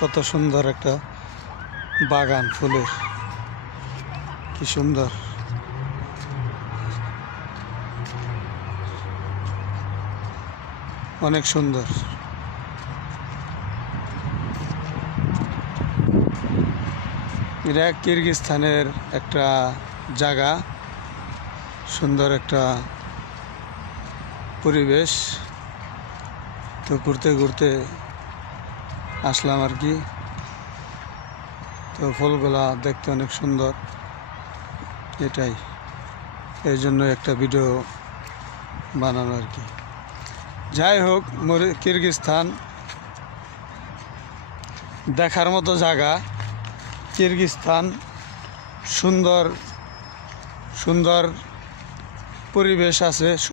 কত সুন্দর একটা বাগান ফুলের, কি সুন্দর। অনেক সুন্দর। এটা কিরগিজস্তানের একটা জায়গা, সুন্দর একটা পরিবেশ। তো ঘুরতে ঘুরতে আসলাম আর কি। তো ফুলগুলা দেখতে অনেক সুন্দর, এটাই এই জন্য একটা ভিডিও বানানো আর কি। যাই হোক, কিরগিজস্তান দেখার মতো জায়গা। কিরগিজস্তান সুন্দর সুন্দর পরিবেশ আছে।